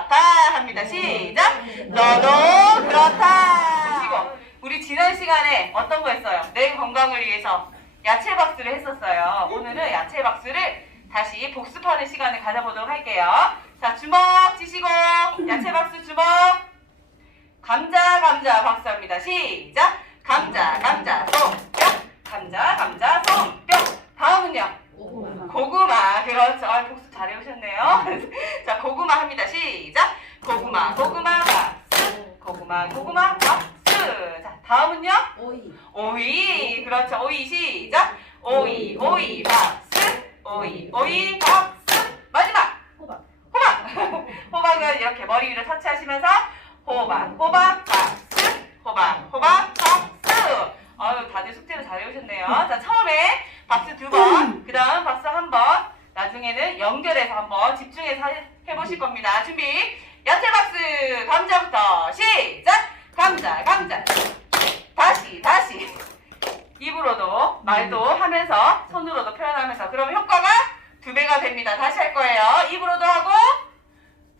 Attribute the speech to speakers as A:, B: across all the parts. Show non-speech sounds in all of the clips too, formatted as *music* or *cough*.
A: 그렇다 합니다. 시작. 음. 너도 그렇다. 그리고 우리 지난 시간에 어떤 거 했어요? 내 건강을 위해서 야채 박수를 했었어요. 오늘은 야채 박수를 다시 복습하는 시간을 가져보도록 할게요. 자, 주먹 치시고 야채 박수 주먹. 감자 감자 박수합니다. 시작. 고구마 그렇죠. 아, 복습 잘 해오셨네요. *laughs* 자, 고구마 합니다. 시작. 고구마 고구마 박스. 고구마 고구마 박스. 자, 다음은요.
B: 오이.
A: 오이 그렇죠 오이 시작 오이 오이 박스 오이 오이 박스 마지막
B: 호박.
A: 호박 *laughs* 호박은 이렇게 머리 위로 터치하시면서 호박 호박 박스 호박 호박 박스 아유 다들 숙제를 잘 해오셨네요. 자 처음에 박스 두번 그 다음 박스 한번. 나중에는 연결해서 한번 집중해서 해- 해보실 겁니다. 준비 야채 박스 감자부터 시작. 감자 감자. 다시 다시. 입으로도 말도 하면서 손으로도 표현하면서 그럼 효과가 두 배가 됩니다. 다시 할 거예요. 입으로도 하고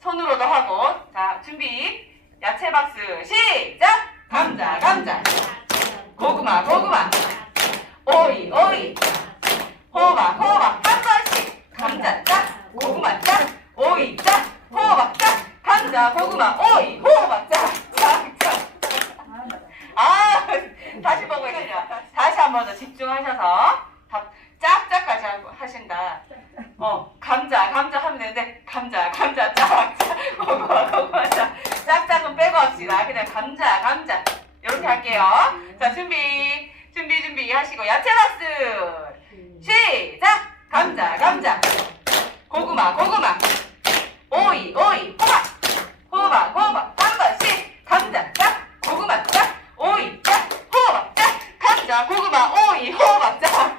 A: 손으로도 하고. 자 준비. 야채 박스 시작. 감자 감자 고구마 고구마. 오이 오이. 호박 호박. 한 번씩. 감자 짝 고구마 짝 오이 짝 호박 짝. 감자 고구마 오이 호박 짝짝짝. 아, 다시 먹어야겠네요. 다시 한 번 더 집중하셔서 답 짝짝까지 하고 하신다. 어, 감자, 감자 하면 되는데 감자, 감자, 짝, 짝, 고구마, 고구마, 짝, 짝짝은 빼고 합시다. 그냥 감자, 감자 이렇게 할게요. 자, 준비, 준비, 준비. 하시고. 야채 박스. 시작. 감자, 감자, 고구마, 고구마, 오이, 오이, 호박, 호박, 호박. 한 번씩 감자, 짝, 고구마, 짝, 오이, 짝, 호박, 짝, 감자, 고구마, 오이, 호박, 짝.